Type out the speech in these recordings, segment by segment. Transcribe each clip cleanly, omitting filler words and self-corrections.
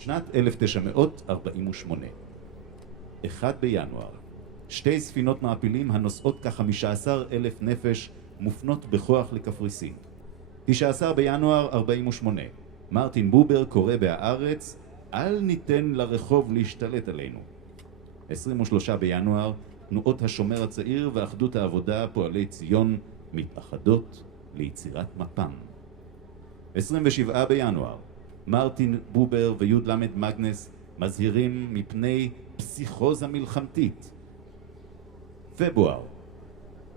שנת 1948. 1 בינואר. שתי ספינות מעפילים הנושאות כ-15,000 נפש מופנות בכוח לקפריסין. 19 בינואר 48. מרטין בובר קורא בהארץ, אל ניתן לרחוב להשתלט עלינו. 23 בינואר, תנועות השומר הצעיר ואחדות העבודה פועלי ציון מתאחדות ליצירת מפ"ם. 27 בינואר, מרטין בובר ויוד למד מגנס מזהירים מפני פסיכוזה מלחמתית. פברואר,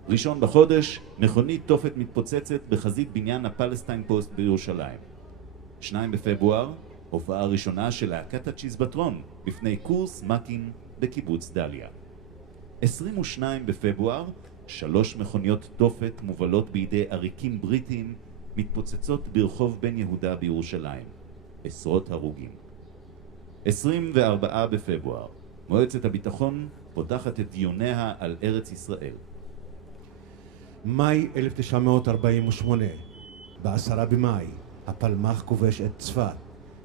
ראשון בחודש, מכונית תופת מתפוצצת בחזית בניין הפלסטיין פוסט בירושלים. 2 בפברואר, הופעה ראשונה של להקת הצ'יזבטרון בפני קורס מקים בקיבוץ דליה. 22 בפברואר, 3 מכוניות תופת מובלות בידי עריקים בריטים מתפוצצות ברחוב בן יהודה בירושלים. עשרות הרוגים. 24 בפברואר, מועצת הביטחון פותחת את דיוניה על ארץ ישראל. מאי 1948, ב10 במאי, הפלמ"ח כובש את צפת.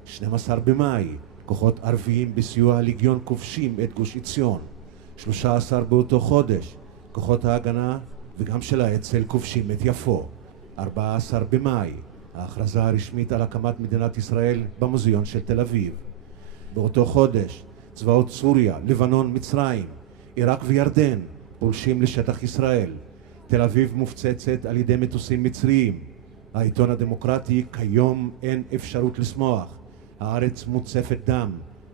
12 במאי, כוחות ערביים בסיוע הליגיון כובשים את גוש עציון. 13 באותו חודש, כוחות ההגנה וגם של האצ"ל כובשים את יפו. 14 במאי, ההכרזה הרשמית על הקמת מדינת ישראל במוזיאון של תל אביב. באותו חודש, צבאות סוריה, לבנון, מצרים, עיראק וירדן פולשים לשטח ישראל. תל אביב מופצצת על ידי מטוסים מצריים. העיתון הדמוקרטי, כיום אין אפשרות לשמוח. הארץ מוצפת דם.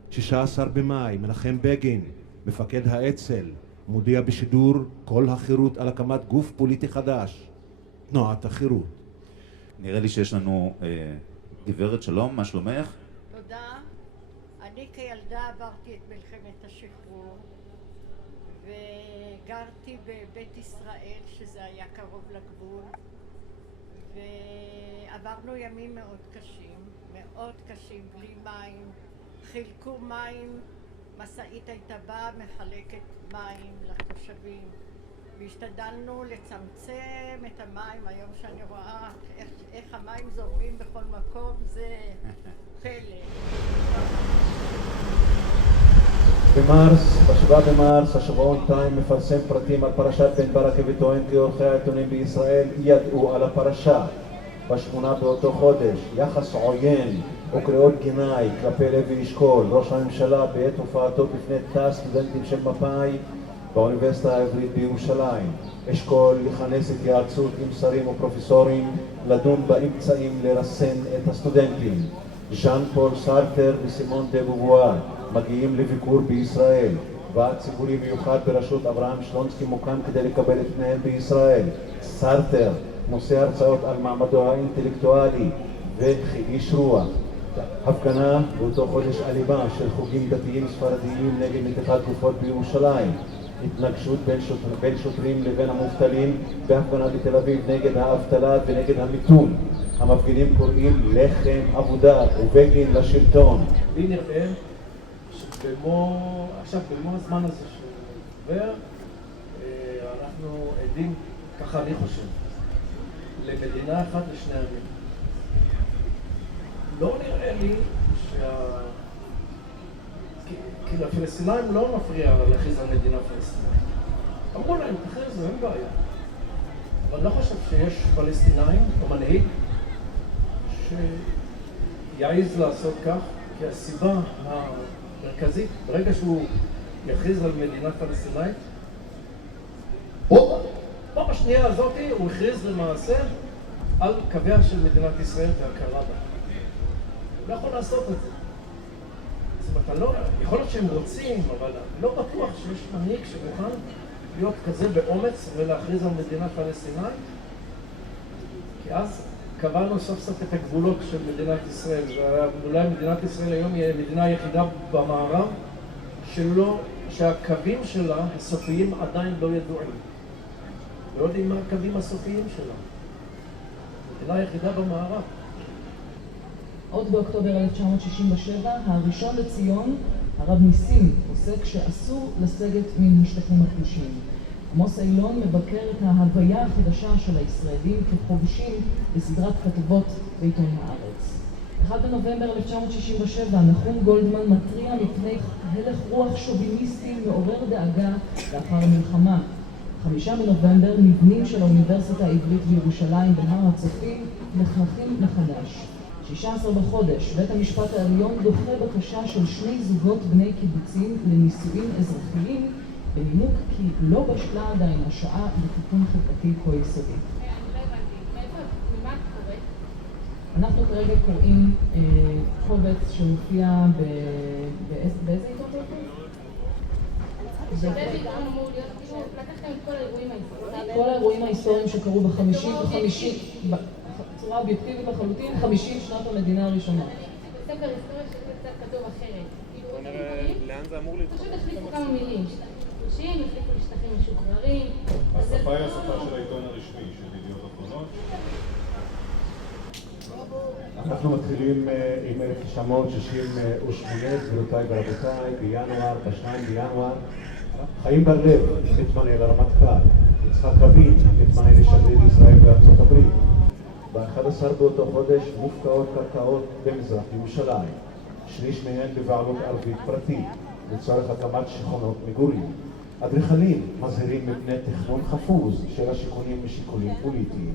16 במאי, מנחם בגין, מפקד האצ"ל, מודיע בשידור כל החירות על הקמת גוף פוליטי חדש, תנועת החירות. נראה לי שיש לנו גברת שלום, מה שלומך? תודה. אני כילדה עברתי את מלחמת השחרור וגרתי בבית ישראל, שזה היה קרוב לגבול, ועברנו ימים מאוד קשים, בלי מים. חילקו מים, מסעית הייתה באה מחלקת מים לתושבים, והשתדלנו לצמצם את המים. היום שאני רואה איך המים זורמים בכל מקום, זה פלא. ב-7 במרס, השבועון טיים מפרסם פרטים על פרשת בן ברכה וטוען כי עורכי העיתונים בישראל ידעו על הפרשה. ב8 באותו חודש, יחס עוין וקריאות גנאי כלפי לוי אשכול, ראש הממשלה, בעת הופעתו בפני תא סטודנטים של מפא"י באוניברסיטה העברית בירושלים. אשכול יכנס התייעצות עם שרים ופרופסורים לדון באמצעים לרסן את הסטודנטים. ז'אן פול סארטר וסימון דה בובואר מגיעים לביקור בישראל. ועד ציבורי מיוחד בראשות אברהם שלונסקי מוקם כדי לקבל את פניהם בישראל. סארטר נושא הרצאות על מעמדו האינטלקטואלי וכאיש רוח. הפגנה באותו חודש אלימה של חוגים דתיים ספרדיים נגד נתיחת גופות בירושלים. התנגשות בין שוטרים לבין המובטלים בהפגנה בתל אביב נגד האבטלה ונגד המיתון. המפגינים קוראים לחם עבודה ובגין לשלטון. לי נראה שבמו הזמן הזה שעובר, אנחנו עדים, ככה אני חושב, למדינה אחת לשני עמים. לא נראה לי כי לפלסטינאים לא מפריע להכריז על מדינה פלסטינאית. אמרו להם, תכריזו, אין בעיה. אבל אני לא חושב שיש פלסטינאים או מנהיג שיעז לעשות כך, כי הסיבה המרכזית, ברגע שהוא יכריז על מדינה פלסטינאית, פה בשנייה הזאת הוא הכריז למעשה על קוויה של מדינת ישראל והכרה בה. הוא לא יכול לעשות את זה. זאת אומרת, יכול להיות שהם רוצים, אבל לא בטוח שיש מנהיג שמוכן להיות כזה באומץ ולהכריז על מדינה פלסטינאית, כי אז קבענו סוף סוף את הגבולות של מדינת ישראל, ואולי מדינת ישראל היום היא המדינה היחידה במערב שהקווים שלה הסופיים עדיין לא ידועים. לא יודעים מה הקווים הסופיים שלה. המדינה היחידה במערב. עוד באוקטובר 1967, הראשון לציון, הרב ניסים, פוסק שאסור לסגת מן השטחים הכבושים. עמוס אילון מבקר את ההוויה החדשה של הישראלים כחובשים בסדרת כתבות בעיתון הארץ. 1 בנובמבר 1967, נחום גולדמן מתריע מפני הלך רוח שוביניסטי מעורר דאגה לאחר המלחמה. 5 בנובמבר, מבנים של האוניברסיטה העברית בירושלים בהר הצופים נחנכים מחדש. 16 בחודש, בית המשפט העליון דוחה בקשה של 2 זוגות בני קיבוצים לנישואים אזרחיים, בנימוק כי לא בשלה עדיין השעה לתיקון חברתי כה יסודי. אנחנו כרגע קוראים קובץ שמופיע באיזה עיתון זה אותו? שבאיזה עיתון אמור להיות, כאילו לקחתם את כל האירועים ההיסטוריים. כל האירועים ההיסטוריים שקרו בצורה אובייקטיבית לחלוטין, 50 שנות המדינה הראשונה. בספר היסטוריה שזה קצת כתוב אחרת. בוא נראה לאן זה אמור להתחיל. פשוט החליפו כמה מילים. שטחים, החליפו לשטחים משוחררים. השפה היא השפה של העיתון הרשמי, של ידיעות אחרונות. אנחנו מתחילים עם 1968, גבירותיי ורבותיי, ב-2 בינואר, חיים בר-לב מתמנה לרמטכ"ל, יצחק רבין מתמנה לשגריר ישראל בארצות הברית. ב-11 באותו חודש מופקעות קרקעות במזרח ירושלים, שליש מהן בבעלות ערבית פרטית, לצורך הקמת שכונות מגורים. אדריכלים מזהירים מפני תכנון חפוז של השיכונים משיקולים פוליטיים.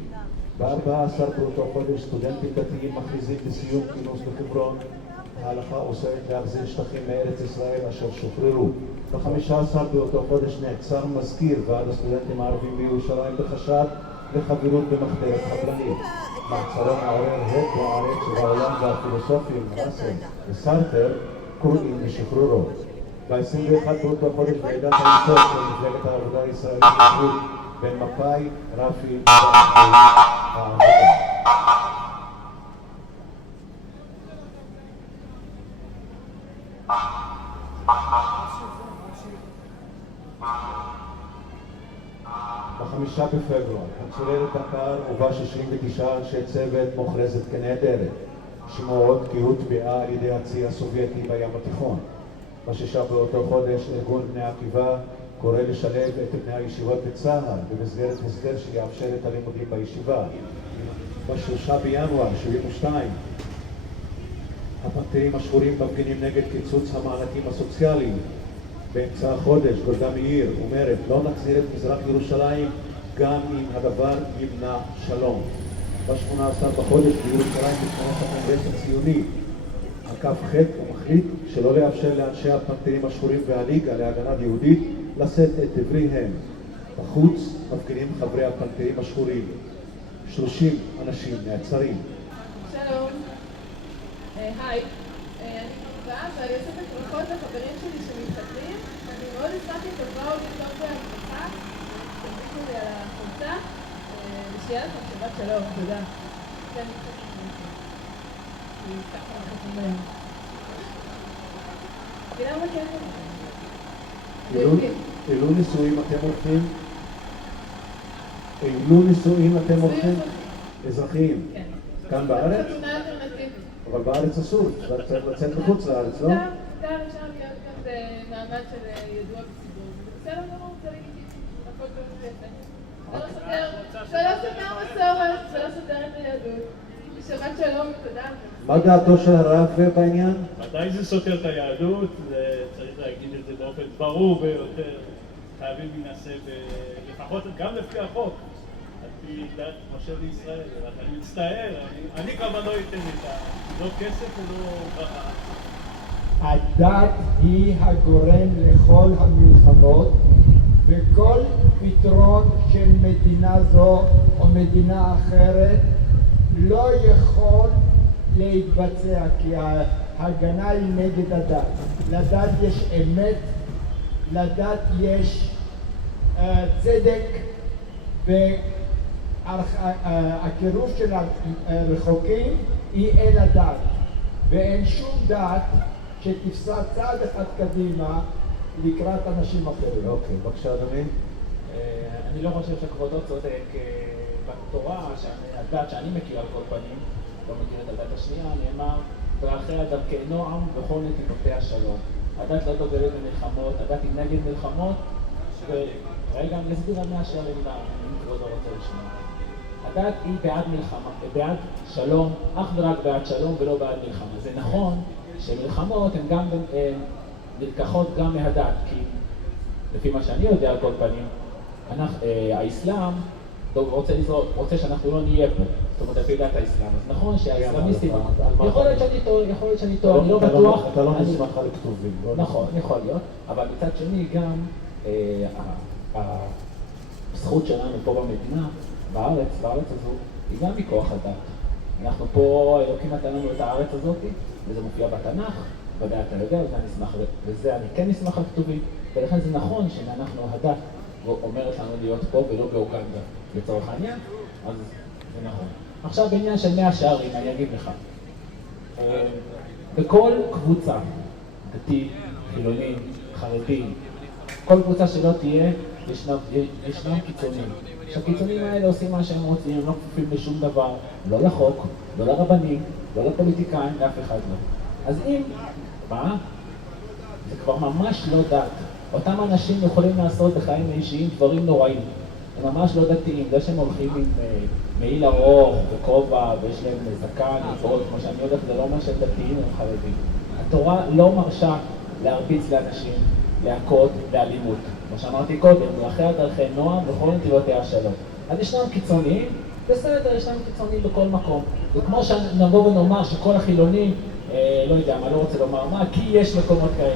ב-14 באותו חודש סטודנטים דתיים מכריזים בסיום כינוס בחברון. ההלכה אוסרת להחזיר שטחים מארץ ישראל אשר שוחררו. ב-15 באותו חודש נעצר מזכיר ועד הסטודנטים הערבים בירושלים בחשד לחברות במחתרת חבלנית. מעצרו מעורר הד בארץ ובעולם והפילוסופים ראסל וסארטר קוראים לשחרורו. ב-21 באותו חודש ועידת היסוד של מפלגת העבודה הישראלית בין מפא"י, רפי והעבודה. ב-5 בפברואר, הצוללת דקר ובה 69 אנשי צוות מוכרזת כנעדרת. שמועות כי הוטבעה על ידי הצי הסובייטי בים התיכון. ב-6 באותו חודש ארגון בני עקיבא קורא לשלב את בני הישיבות בצה"ל במסגרת הסדר שיאפשר את הלימודים בישיבה. ב-3 בינואר 72 הפנתרים השחורים מפגינים נגד קיצוץ המענקים הסוציאליים. באמצע החודש גולדה מאיר אומרת לא נחזיר את מזרח ירושלים גם אם הדבר ימנע שלום. ב-18 בחודש בירושלים מתכנס הקונגרס הציוני. הכ"ח הוא מחליט שלא לאפשר לאנשי הפנתרים השחורים והליגה להגנת יהודית לשאת את דבריהם. בחוץ מפגינים חברי הפנתרים השחורים. 30 אנשים נעצרים. שלום, היי, אני מקווה ואני אוספת ברכות לחברים שלי שמתחתנים. אני מאוד אשמח אם תבואו לכתוב בהצלחה, תבדיקו לי על החולצה, ושיהיה לכם שבת שלום, תודה. אילו נישואים אתם הולכים? אילו נישואים אתם הולכים? אזרחיים. כן. כאן בארץ? חתונה אלטרנטיבית. אבל בארץ אסור, צריך לצאת בחוץ לארץ, לא? אפשר אפשר להיות גם במעמד של ידוע בציבור. זה בסדר גמור, זה לגיטימי. הכל טוב ויפה. זה לא סותר מסורת, זה לא סותר את היהדות. שבת שלום ותודה. מה דעתו של הרב בעניין? ודאי זה סותר את היהדות, צריך להגיד את זה באופן ברור ביותר. חייבים להינשא לפחות גם לפי החוק, על פי דת משה וישראל. אני מצטער, אני כמובן לא אתן את זה, לא כסף ולא ברכה. הדת היא הגורם לכל המלחמות, וכל פתרון של מדינה זו או מדינה אחרת לא יכול להתבצע, כי ההגנה היא נגד הדת. לדת יש אמת, לדת יש צדק, והקירוב של הרחוקים היא אל הדת, ואין שום דת שתפסע צעד אחד קדימה לקראת אנשים אחרים. אוקיי, בבקשה אדוני. אני לא חושב שכבודו צודק. בתורה, הדת שאני מכיר על כל פנים, לא מכיר את הדת השנייה, נאמר דרכיה דרכי נועם וכל נתיבותיה שלום. הדת לא דוגלת במלחמות, הדת היא נגד מלחמות, ורגע אני אסביר על 100 שערים אם כבודו רוצה לשמוע. הדת היא בעד מלחמה, בעד שלום, אך ורק בעד שלום ולא בעד מלחמה. זה נכון שמלחמות הן גם נלקחות גם מהדת, כי לפי מה שאני יודע על כל פנים, האסלאם רוצה שאנחנו לא נהיה פה, זאת אומרת, לפי דת האסלאם. אז נכון שהאסלאמיסטים, יכול להיות שאני טועה, אני לא בטוח. אתה לא נסמך על כתובים. נכון, יכול להיות, אבל מצד שני גם הזכות שלנו פה במדינה, בארץ הזו, היא גם מכוח הדת. אנחנו פה, אלוקים נתן לנו את הארץ הזאת, וזה מופיע בתנ"ך, ודאי אתה יודע, וזה אני כן נסמך על כתובים, ולכן זה נכון שאנחנו הדת אומרת לנו להיות פה ולא באוגנדה לצורך העניין, אז זה נכון. עכשיו בעניין של 100 שערים, אני אגיד לך. בכל קבוצה, דתי, חילונים, חרדים, כל קבוצה שלא תהיה, ישנם קיצונים. שהקיצונים האלה עושים מה שהם רוצים, הם לא כפופים לשום דבר, לא לחוק, לא לרבנים, לא לפוליטיקאים, לאף אחד לא. אז אם, מה? זה כבר ממש לא דת. אותם אנשים יכולים לעשות בחיים האישיים דברים נוראים. הם ממש לא דתיים, זה שהם הולכים עם מעיל ארוך וכובע ויש להם זקן ועוד, כמו שאני הולך, זה לא אומר שהם דתיים או חרדים. התורה לא מרשה להרביץ לאנשים, להכות, לאלימות. כמו שאמרתי קודם, לאחרי דרכי נועם וכל נתיבותיה השלום. אז ישנם קיצוניים, בסדר, ישנם קיצוניים בכל מקום. וכמו שנבוא ונאמר שכל החילונים, לא יודע מה, לא רוצה לומר מה, כי יש מקומות כאלה.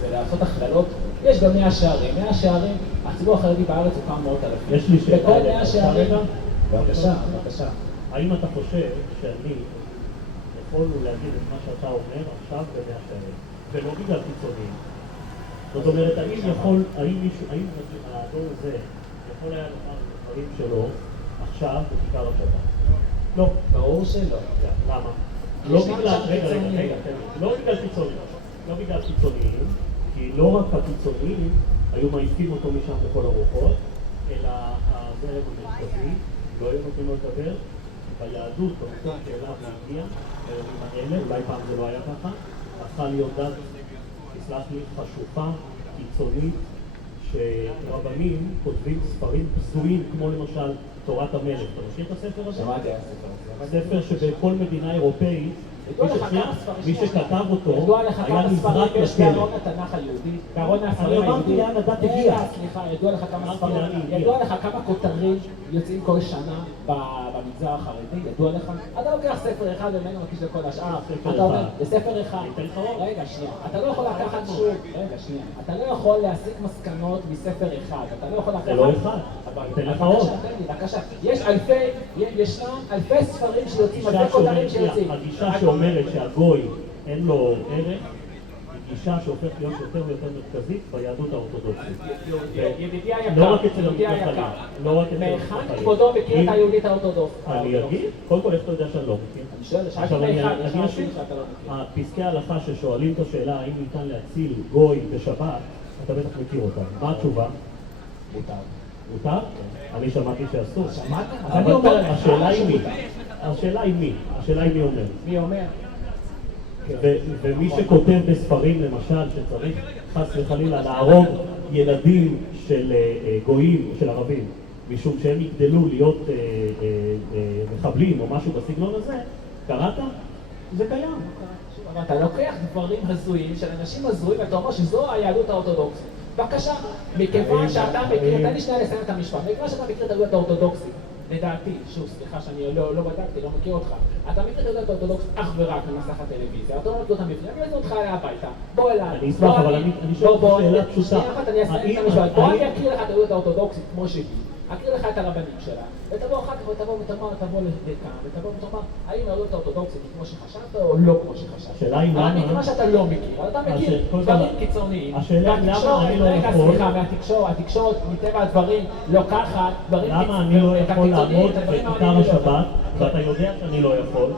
זה לעשות הכללות, יש גם 100 שערים. 100 שערים, הציבור החרדי בארץ הוא כמה מאות אלפים. יש לי שאלה. בכל 100 שערים, בבקשה. האם אתה חושב שאני יכול להגיד את מה שאתה אומר עכשיו ב100 שערים, ולא בגלל קיצוניים? זאת אומרת, האם האדון הזה יכול היה לומר דברים שלו עכשיו בכיכר השבת? לא. ברור שלא. למה? לא בגלל קיצוניים. לא בגלל קיצוניים, כי לא רק הקיצוניים היו מעיפים אותו משם בכל הרוחות, אלא הזרם המרכזי לא היו נותנים לו לדבר. ביהדות, במקום שאליו להגיע, בימים האלה, אולי פעם זה לא היה ככה, הפכה להיות דת, תסלח לי, חשוכה, קיצונית, שרבנים כותבים ספרים בזויים, כמו למשל תורת המלך. אתה מכיר את הספר הזה? שמעתי על הספר. ספר שבכל מדינה אירופאית, מי שכתב אותו היה נזרק יש בארון התנ"ך היהודי, בארון הספרים היהודי. אני אמרתי לאן הדת הגיע. סליחה, ידוע לך כמה ספרים, ידוע לך כמה כותרים יוצאים כל שנה במגזר החרדי, ידוע לך? אתה לוקח ספר אחד ומנו מקיש לכל השאר, אתה אומר, לספר אחד, רגע שנייה, אתה לא יכול לקחת שוב, רגע שנייה, אתה לא יכול להסיק מסקנות מספר אחד, אתה לא יכול לקחת... זה לא אחד, תן לך עוד. בבקשה, ישנם אלפי ספרים שיוצאים, אלפי כותרים שיוצאים. הגישה שאומרת שהגוי אין לו ערך, היא גישה שהופך להיות יותר ויותר מרכזית ביהדות האורתודוקסית. ידידי היקר, מהיכן כבודו מכיר את היהודית האורתודוקסית? אני אגיד, קודם כל איך אתה יודע שאני לא מכיר? אני שואל, שאלתי מהיכן, יש משהו שאתה לא מכיר. הפסקי ההלכה ששואלים את השאלה האם ניתן להציל גוי בשבת, אתה בטח מכיר אותם. מה התשובה? מותר. מותר? אני שמעתי שאסור. שמעת? אז אני אומר לך. השאלה היא מי? השאלה היא מי? השאלה היא מי אומר? מי אומר? ומי שכותב בספרים למשל שצריך חס וחלילה להרוג ילדים של גויים, של ערבים, משום שהם יגדלו להיות מחבלים או משהו בסגנון הזה, קראת? זה קיים. אתה לוקח דברים הזויים של אנשים הזויים ואתה אומר שזו היהדות האורתודוקסית. בבקשה, מכיוון שאתה מכיר, תן לי שנייה לסיים את המשפט, מכיוון שאתה מכיר את היהדות האורתודוקסית, לדעתי, שוב, סליחה שאני לא בדקתי, לא מכיר אותך, אתה מכיר את היהדות האורתודוקסית אך ורק במסך הטלוויזיה, אתה אומר את המבנה, אני אעזור אותך הביתה, בוא אליי, אני אשמח, אבל אני שואל שאלה פשוטה. שנייה אחת, אני אסיים את המשפט, בוא אני אכיר לך את היהדות האורתודוקסית כמו שהיא, אכיר לך את הרבנים שלה, ותבוא אחר כך ותבוא לכאן, ותבוא ותאמר, האם היהדות האורתודוקסית היא כמו שחשבת או לא כמו שחשבת? השאלה היא למה? מכיוון שאתה לא מכיר, אתה מכיר דברים קיצוניים. השאלה היא למה אני לא יכול... סליחה, התקשורת מטבע הדברים לוקחת דברים קיצוניים. למה אני לא יכול לעמוד בכיכר השבת, ואתה יודע שאני לא יכול?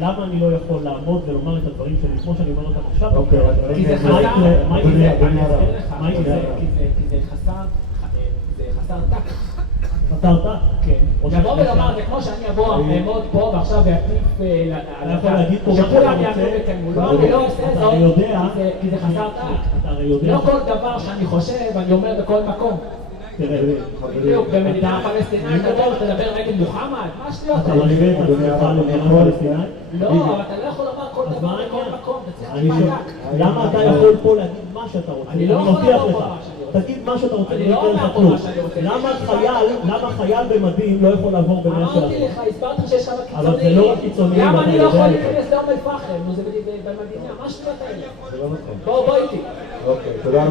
למה אני לא יכול לעמוד ולומר את הדברים שלי כמו שאני אומר אותם עכשיו? כי זה חסר טקט. חסרת? כן. לבוא ולומר, זה כמו שאני אבוא לעמוד פה ועכשיו ואטיף על הקהל, שכולם יעמדו בתמול. לא, אני לא עושה זאת, כי זה חסר טקט. אתה הרי יודע... לא כל דבר שאני חושב, אני אומר בכל מקום. בדיוק, במדינה פלסטינאית תדבר נגד מוחמד? מה השטויות אתה האלה? מלווה את עצמך למדינה פלסטינאית? לא, אבל אתה לא יכול לומר כל דבר בכל מקום, אני שואל, למה אתה יכול פה להגיד מה שאתה רוצה? אני לא יכול מבטיח לומר לך. פה מה שאני רוצה. תגיד מה שאתה רוצה, אני לא אתן לך אומר פה כלום. מה שאני רוצה. למה חייל במדים לא יכול לעבור בין אמרתי לך, הסברתי שיש כמה קיצוניים. אבל זה לא רק קיצוניים, למה ואתה אני לא יודע יכול את זה. להיכנס לאום אל-פחם? נו, זה במדינה, מה השטויות האלה? זה לא נכון. בוא איתי. אוקיי, תודה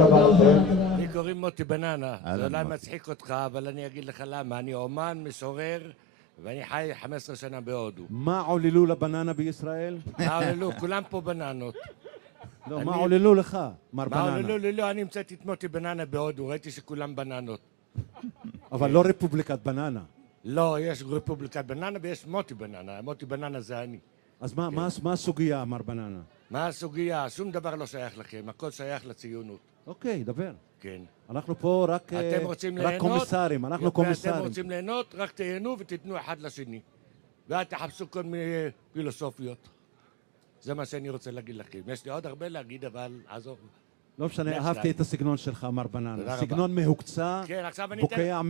רבה לכם. לי קוראים מוטי בננה, זה אולי מצחיק אותך, אבל אני אגיד לך למה. אני אומן, משורר, ואני חי 15 שנה בהודו. מה עוללו לבננה בישראל? מה עוללו? כולם פה בננות. לא, מה עוללו לך, מר בננה? מה עוללו? לא, אני המצאתי את מוטי בננה בהודו, ראיתי שכולם בננות. אבל לא רפובליקת בננה. לא, יש רפובליקת בננה ויש מוטי בננה. מוטי בננה זה אני. אז מה הסוגיה, מר בננה? מה הסוגיה? שום דבר לא שייך לכם, הכל שייך לציונות. אוקיי, דבר. כן. אנחנו פה רק קומיסרים, אנחנו קומיסרים. אתם רוצים ליהנות, רק תהנו ותיתנו אחד לשני. ואל תחפשו כל מיני פילוסופיות. זה מה שאני רוצה להגיד לכם. יש לי עוד הרבה להגיד, אבל עזוב. לא משנה, אהבתי את הסגנון שלך, מר בננה. תודה רבה. סגנון מהוקצע, כן, עכשיו אני בוקע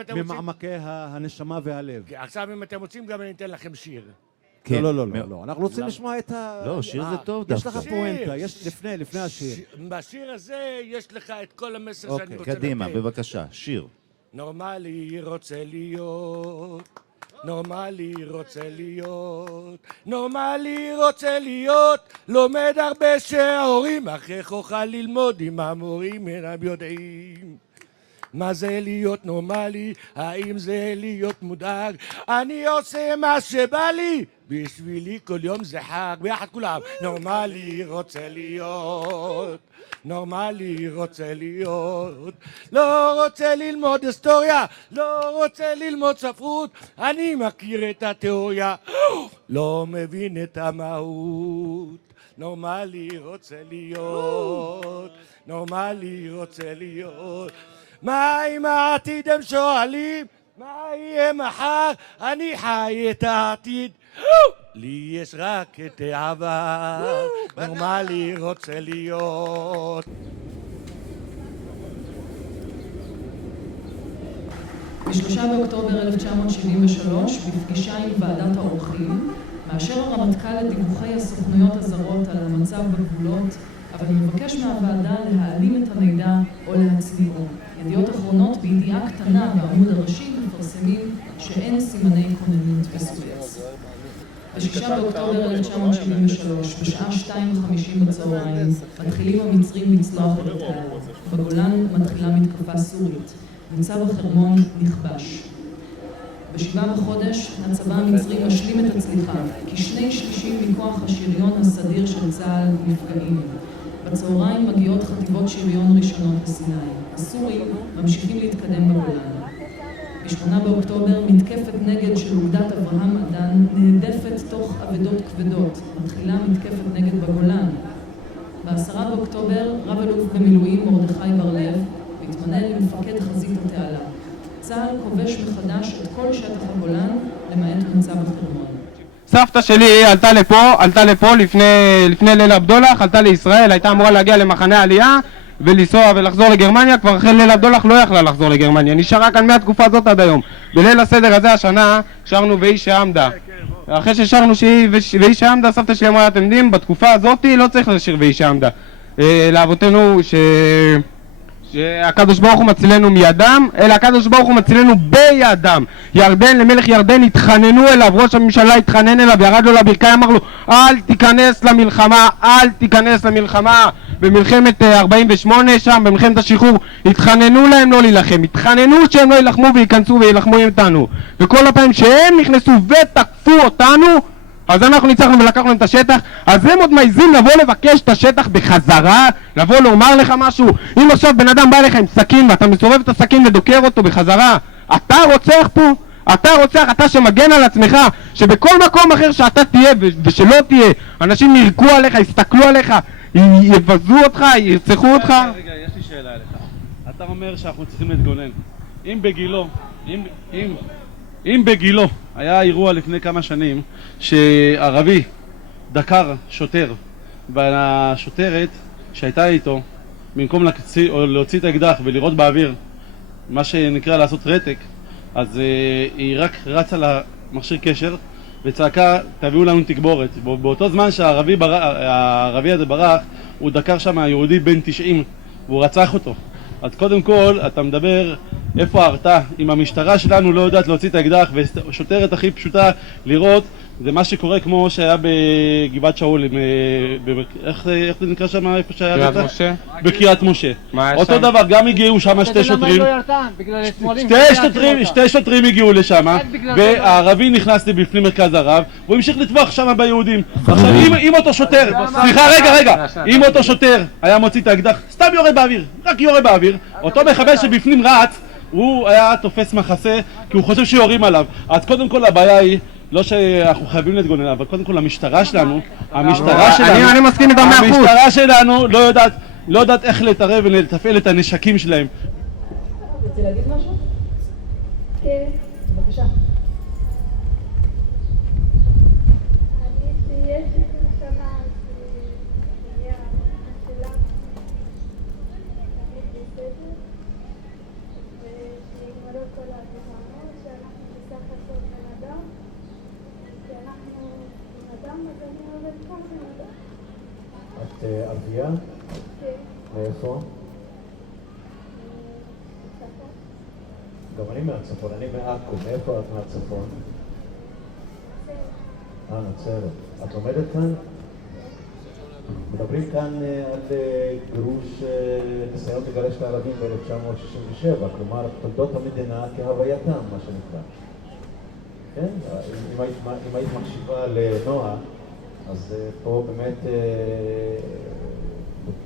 אתן... ממעמקי הנשמה והלב. עכשיו אם אתם רוצים גם אני אתן לכם שיר. לא, אנחנו רוצים לשמוע את ה... לא, שיר זה טוב דווקא. יש לך פואנטה, יש לפני השיר. בשיר הזה יש לך את כל המסר שאני רוצה לתת. קדימה, בבקשה, שיר. נורמלי רוצה להיות, נורמלי רוצה להיות, נורמלי רוצה להיות, לומד הרבה שההורים אחרי כוחה ללמוד עם המורים אינם יודעים מה זה להיות נורמלי, האם זה להיות מודאג, אני עושה מה שבא לי, בשבילי כל יום זה חג, ביחד כולם, נורמלי רוצה להיות, נורמלי רוצה להיות, לא רוצה ללמוד היסטוריה, לא רוצה ללמוד ספרות, אני מכיר את התיאוריה, לא מבין את המהות, נורמלי רוצה להיות, נורמלי רוצה להיות, מה עם העתיד הם שואלים? מה יהיה מחר? אני חי את העתיד, לי יש רק את העבר, נורמלי רוצה להיות. ב-3 באוקטובר 1973, בפגישה עם ועדת האורחים, מאשר הרמטכ"ל לדיווחי הסוכנויות הזרות על המצב בגבולות, אבל הוא מבקש מהוועדה להעלים את המידע או להצביעו. ידיעות אחרונות בידיעה קטנה בעמוד הראשי מפרסמים שאין סימני כוננות בסואץ. ב-6 באוקטובר 1973, בשעה 2:50 בצהריים, מתחילים המצרים לצלוח את הקהל. בגולן מתחילה מתקפה סורית. מצב החרמון נכבש. ב7 בחודש הצבא המצרי משלים את הצליחה, כי 2/3 מכוח השריון הסדיר של צה"ל נפגעים. בצהריים מגיעות חטיבות שריון ראשונות לסיני. הסורים ממשיכים להתקדם בגולן. ב8 באוקטובר מתקפת נגד של אוגדת אברהם אדן נהדפת תוך אבדות כבדות. מתחילה מתקפת נגד בגולן. ב10 באוקטובר רב אלוף במילואים מרדכי בר-לב מתמנה למפקד חזית התעלה. צה"ל כובש מחדש את כל שטח הגולן למעט מצב החרמון. סבתא שלי עלתה לפה לפני ליל הבדולח, עלתה לישראל, הייתה אמורה להגיע למחנה העלייה ולנסוע ולחזור לגרמניה, כבר אחרי ליל הבדולח לא יכלה לחזור לגרמניה, נשארה כאן מהתקופה הזאת עד היום. בליל הסדר הזה השנה שרנו והיא שעמדה. אחרי ששרנו והיא שעמדה, סבתא שלי אמרה, אתם יודעים, בתקופה הזאת לא צריך לשיר והיא שעמדה. לאבותינו שהקדוש ברוך הוא מצילנו מידם, אלא הקדוש ברוך הוא מצילנו בידם. למלך ירדן התחננו אליו, ראש הממשלה התחנן אליו, ירד לו לברכיים, אמר לו אל תיכנס למלחמה, אל תיכנס למלחמה. במלחמת 48 שם, במלחמת השחרור, התחננו להם לא להילחם, התחננו שהם לא ילחמו וייכנסו וילחמו איתנו, וכל הפעמים שהם נכנסו ותקפו אותנו אז אנחנו ניצחנו ולקחנו להם את השטח, אז הם עוד מעיזים לבוא לבקש את השטח בחזרה, לבוא לומר לך משהו. אם עכשיו בן אדם בא לך עם סכין ואתה מסובב את הסכין ודוקר אותו בחזרה, אתה רוצח פה? אתה רוצח, אתה שמגן על עצמך, שבכל מקום אחר שאתה תהיה ושלא תהיה, אנשים ירקו עליך, יסתכלו עליך, יבזו אותך, ירצחו אותך. רגע, יש לי שאלה אליך. אתה אומר שאנחנו צריכים להתגונן. אם בגילו היה אירוע לפני כמה שנים שערבי דקר שוטר, והשוטרת שהייתה איתו, במקום להוציא את האקדח ולירות באוויר, מה שנקרא לעשות רתק, אז היא רק רצה למכשיר קשר וצעקה, תביאו לנו תגבורת. באותו זמן שהערבי הזה ברח, הוא דקר שם יהודי בן 90 והוא רצח אותו. אז קודם כל, אתה מדבר איפה ההרתעה. אם המשטרה שלנו לא יודעת להוציא את האקדח, ושוטרת הכי פשוטה לראות, זה מה שקורה כמו שהיה בגבעת שאול, איך זה נקרא שם, איפה שהיה? קריית משה? בקריית משה. אותו דבר, גם הגיעו שם שתי שוטרים. שתי שוטרים הגיעו לשם, והערבי נכנס לבפנים מרכז הרב, והוא המשיך לטבוח שם ביהודים. עכשיו, אם אותו שוטר, סליחה, רגע, אם אותו שוטר היה מוציא את האקדח, סתם יורה באוויר, רק יורה באוויר, אותו מחבל שבפנים רץ, הוא היה תופס מחסה, כי הוא חושב שיורים עליו. אז קודם כל הבעיה היא, לא שאנחנו חייבים להתגונן, אבל קודם כל המשטרה שלנו, אני מסכים איתם 100%. המשטרה שלנו לא יודעת איך להתערב ולתפעל את הנשקים שלהם. רוצה להגיד משהו? כן. בבקשה. את ערבייה? כן. מאיפה? גם אני מהצפון, אני מעכו. מאיפה את מהצפון? נצרת. את לומדת כאן? מדברים כאן על גירוש, ניסיון לגרש את הערבים ב-1967, כלומר תולדות המדינה כהווייתם, מה שנקרא. כן? אם היית מקשיבה לנועה, אז פה באמת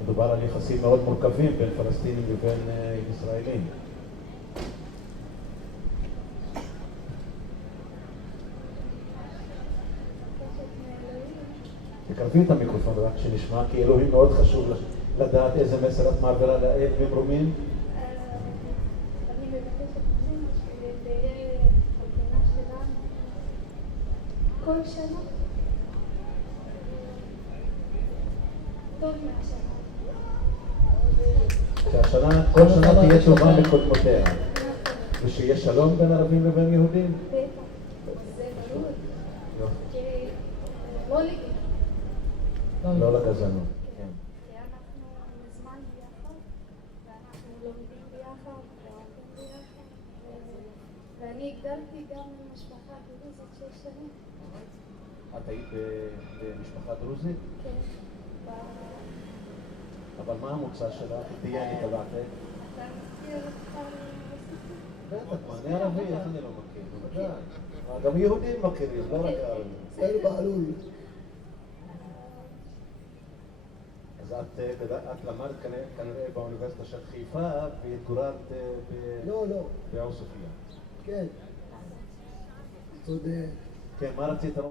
מדובר על יחסים מאוד מורכבים בין פלסטינים לבין ישראלים. תקרבי את המיקרופון רק שנשמע, כי אלוהים מאוד חשוב לדעת איזה מסר את מעבירה לאל במרומים. אני מבקשת ממנו שתהיה הפגנה שלנו כל שנה. טוב מהשנה. כל שנה תהיה טובה מקודמותיה. ושיהיה שלום בין ערבים לבין יהודים? בטח. זה ברור. לא לגזענות. לא לגזענות. כי אנחנו מזמן ביחד, ואנחנו לומדים ביחד, ואוהבים ביחד. ואני הגדלתי גם במשפחה דרוזית 6 שנים. את היית במשפחה דרוזית? כן. אבל מה המוצא שלך? תהיה אני קבעתי? אתה מכיר את בטח, אני ערבי, איך אני לא מכיר? בוודאי. גם יהודים מכירים, לא רק ערבים. סייל בעלול. אז את למדת כנראה באוניברסיטה של חיפה והתגוררת בעוספיא. כן. כן, מה רצית לומר?